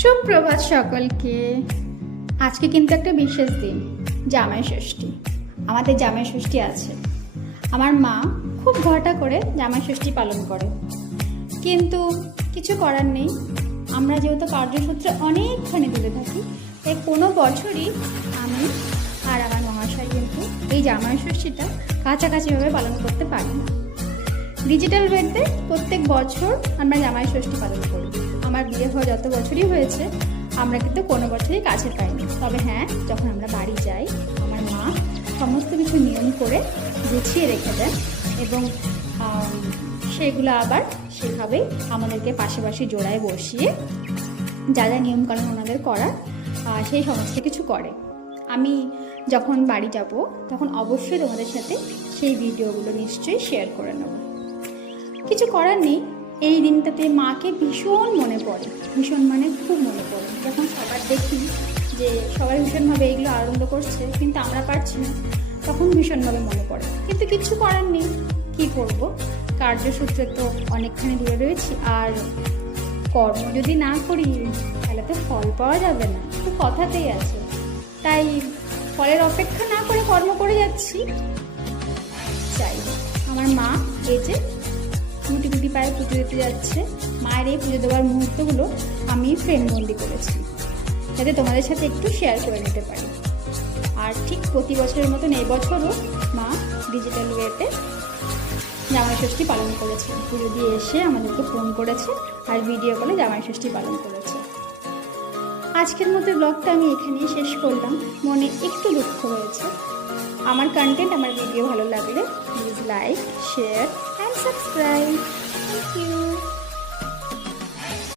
সুপ্রভাত সকলকে। আজকে কিন্তু একটা বিশেষ দিন, জামাই ষষ্ঠী। আমাদের জামাই ষষ্ঠী আছে। আমার মা খুব ঘটা করে জামাই ষষ্ঠী পালন করে, কিন্তু কিছু করার নেই। আমরা যেহেতু কার্যসূত্রে অনেকখানি দূরে থাকি, তাই কোনো বছরই আমি আর আমার মহাশয় কিন্তু এই জামাই ষষ্ঠীটা কাছাকাছিভাবে পালন করতে পারি না। ডিজিটাল ওয়েতে প্রত্যেক বছর আমরা জামাই ষষ্ঠী পালন করি। আমার বিয়ে হওয়া যত বছরই হয়েছে আমরা কিন্তু কোনো বছরই কাছে পাইনি। তবে হ্যাঁ, যখন আমরা বাড়ি যাই আমার মা সমস্ত কিছু নিয়ম করে গুছিয়ে রেখে দেন এবং সেগুলো আবার সেভাবেই আমাদেরকে পাশাপাশি জোড়ায় বসিয়ে যা যা নিয়মকানুন ওনাদের করার সেই সমস্ত কিছু করে। আমি যখন বাড়ি যাব তখন অবশ্যই তোমাদের সাথে সেই ভিডিওগুলো নিশ্চয়ই শেয়ার করে নেব। কিছু করার নেই, এই দিনটাতে মাকে ভীষণ মনে পড়ে, ভীষণ মানে খুব মনে পড়ে। যখন সবার দেখি যে সবাই ভীষণভাবে এইগুলো আনন্দ করছে কিন্তু আমরা পারছি না, তখন ভীষণভাবে মনে পড়ে। কিন্তু কিছু করার নেই, কী করব, কার্যসূত্রে তো অনেকখানি দূরে রয়েছি। আর কর্ম যদি না করি তাহলে তো ফল পাওয়া যাবে না, তো কথাতেই আছে। তাই ফলের অপেক্ষা না করে কর্ম করে যাচ্ছি। চাই আমার মা এই যে গুটি গুটি পায়ে পুজো দিতে যাচ্ছে, মায়ের এই পুজো দেওয়ার মুহূর্তগুলো আমি ফ্রেমবন্দি করেছি যাতে তোমাদের সাথে একটু শেয়ার করে নিতে পারি। আর ঠিক প্রতি বছরের মতন এই বছরও মা ডিজিটাল ওয়েতে জামাই ষষ্ঠী পালন করেছে। পুজো দিয়ে এসে আমাদেরকে ফোন করেছে আর ভিডিও কলে জামাই ষষ্ঠী পালন করেছে। আজকের মতো ব্লগটা আমি এখানেই শেষ করলাম। মনে একটু দুঃখ রয়েছে। আমার কন্টেন্ট, আমার ভিডিও ভালো লাগলে please like, share and subscribe. Thank you.